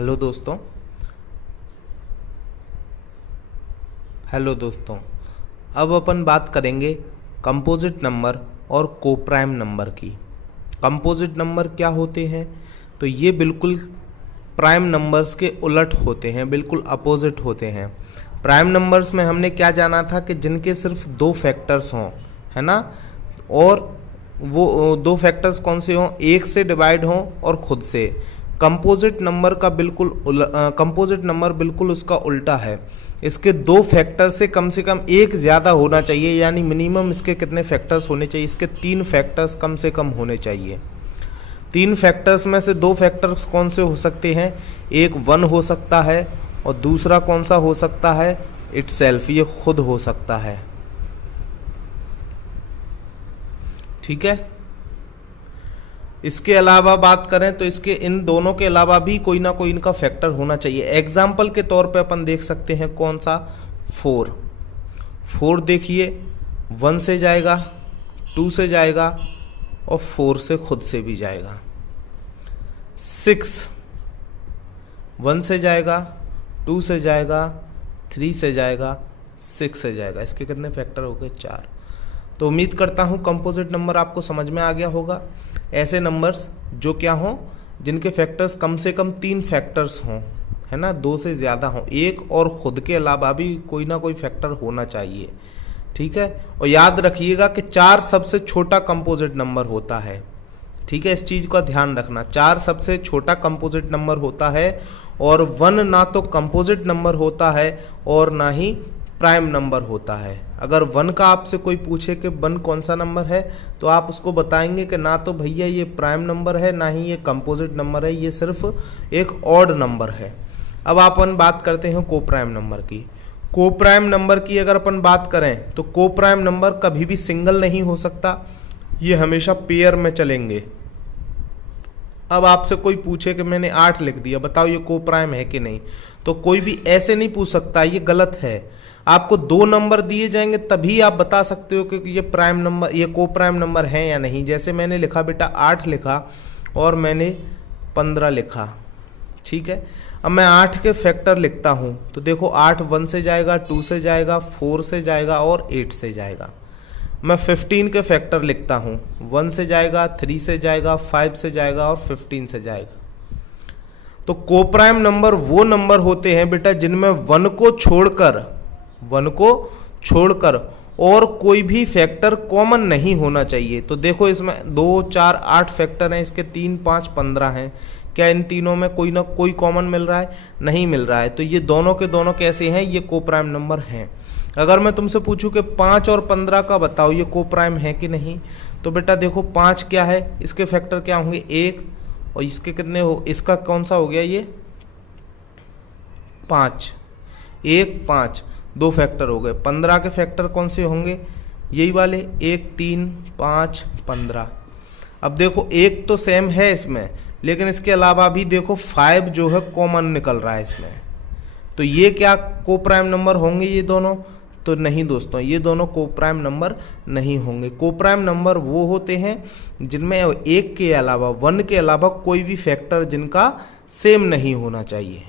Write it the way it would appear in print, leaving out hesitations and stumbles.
Hello दोस्तों। अब अपन बात करेंगे कंपोजिट नंबर और कोप्राइम नंबर की। कंपोजिट नंबर क्या होते हैं? तो ये बिल्कुल प्राइम नंबर्स के उलट होते हैं, बिल्कुल अपोजिट होते हैं। प्राइम नंबर्स में हमने क्या जाना था कि जिनके सिर्फ दो फैक्टर्स हों, है ना, और वो दो फैक्टर्स कौन से हों? एक से डिवाइड हों और खुद से। कंपोजिट नंबर बिल्कुल उसका उल्टा है। इसके दो फैक्टर से कम एक ज़्यादा होना चाहिए, यानी मिनिमम इसके कितने फैक्टर्स होने चाहिए? इसके 3 फैक्टर्स कम से कम होने चाहिए। 3 फैक्टर्स में से 2 फैक्टर्स कौन से हो सकते हैं? एक 1 हो सकता है और दूसरा कौन सा हो सकता है? इटसेल्फ, ये खुद हो सकता है। ठीक है। इसके अलावा बात करें तो इसके इन दोनों के अलावा भी कोई ना कोई इनका फैक्टर होना चाहिए। एग्जाम्पल के तौर पे अपन देख सकते हैं कौन सा? 4 देखिए 1 से जाएगा, 2 से जाएगा और 4 से खुद से भी जाएगा। 6 1 से जाएगा, 2 से जाएगा, 3 से जाएगा, 6 से जाएगा। इसके कितने फैक्टर हो गए? 4। तो उम्मीद करता हूँ कंपोजिट नंबर आपको समझ में आ गया होगा। ऐसे नंबर्स जो क्या हों, जिनके फैक्टर्स कम से कम 3 फैक्टर्स हों, है ना, 2 से ज़्यादा हों, एक और खुद के अलावा भी कोई ना कोई फैक्टर होना चाहिए। ठीक है। और याद रखिएगा कि 4 सबसे छोटा कंपोजिट नंबर होता है। ठीक है, इस चीज़ का ध्यान रखना। 4 सबसे छोटा कंपोजिट नंबर होता है और 1 ना तो कंपोजिट नंबर होता है और ना ही प्राइम नंबर होता है। अगर 1 का आपसे कोई पूछे कि 1 कौन सा नंबर है, तो आप उसको बताएंगे कि ना तो भैया ये प्राइम नंबर है, ना ही ये कंपोजिट नंबर है, ये सिर्फ एक ऑड नंबर है। अब अपन बात करते हैं कोप्राइम नंबर की। कोप्राइम नंबर की अगर अपन बात करें तो कोप्राइम नंबर कभी भी सिंगल नहीं हो सकता, ये हमेशा पेयर में चलेंगे। अब आपसे कोई पूछे कि मैंने 8 लिख दिया, बताओ ये कोप्राइम है कि नहीं, तो कोई भी ऐसे नहीं पूछ सकता, ये गलत है। आपको 2 नंबर दिए जाएंगे तभी आप बता सकते हो कि ये प्राइम नंबर, ये कोप्राइम नंबर है या नहीं। जैसे मैंने लिखा बेटा 8 लिखा और मैंने 15 लिखा। ठीक है। अब मैं 8 के फैक्टर लिखता हूँ तो देखो 8 1 से जाएगा, 2 से जाएगा, 4 से जाएगा और 8 से जाएगा। मैं 15 के फैक्टर लिखता हूँ, 1 से जाएगा, 3 से जाएगा, 5 से जाएगा और 15 से जाएगा। तो कोप्राइम नंबर वो नंबर होते हैं बेटा जिनमें 1 को छोड़कर और कोई भी फैक्टर कॉमन नहीं होना चाहिए। तो देखो इसमें 2 4 8 फैक्टर हैं, इसके 3 5 15 हैं। क्या इन तीनों में कोई ना कोई कॉमन मिल रहा है? नहीं मिल रहा है। तो ये दोनों के दोनों कैसे हैं? ये कोप्राइम नंबर हैं। अगर मैं तुमसे पूछूं कि 5 और 15 का बताओ ये कोप्राइम है कि नहीं, तो बेटा देखो 5 क्या है, इसके फैक्टर क्या होंगे? 1, और इसके कितने हो, इसका कौन सा हो गया ये? 5, 1 5, 2 फैक्टर हो गए। 15 के फैक्टर कौन से होंगे? यही वाले 1 3 5 15। अब देखो 1 तो सेम है इसमें, लेकिन इसके अलावा भी देखो 5 जो है कॉमन निकल रहा है इसमें। तो ये क्या कोप्राइम नंबर होंगे ये दोनों? तो नहीं दोस्तों, ये दोनों कोप्राइम नंबर नहीं होंगे। कोप्राइम नंबर वो होते हैं जिनमें 1 के अलावा, 1 के अलावा कोई भी फैक्टर जिनका सेम नहीं होना चाहिए।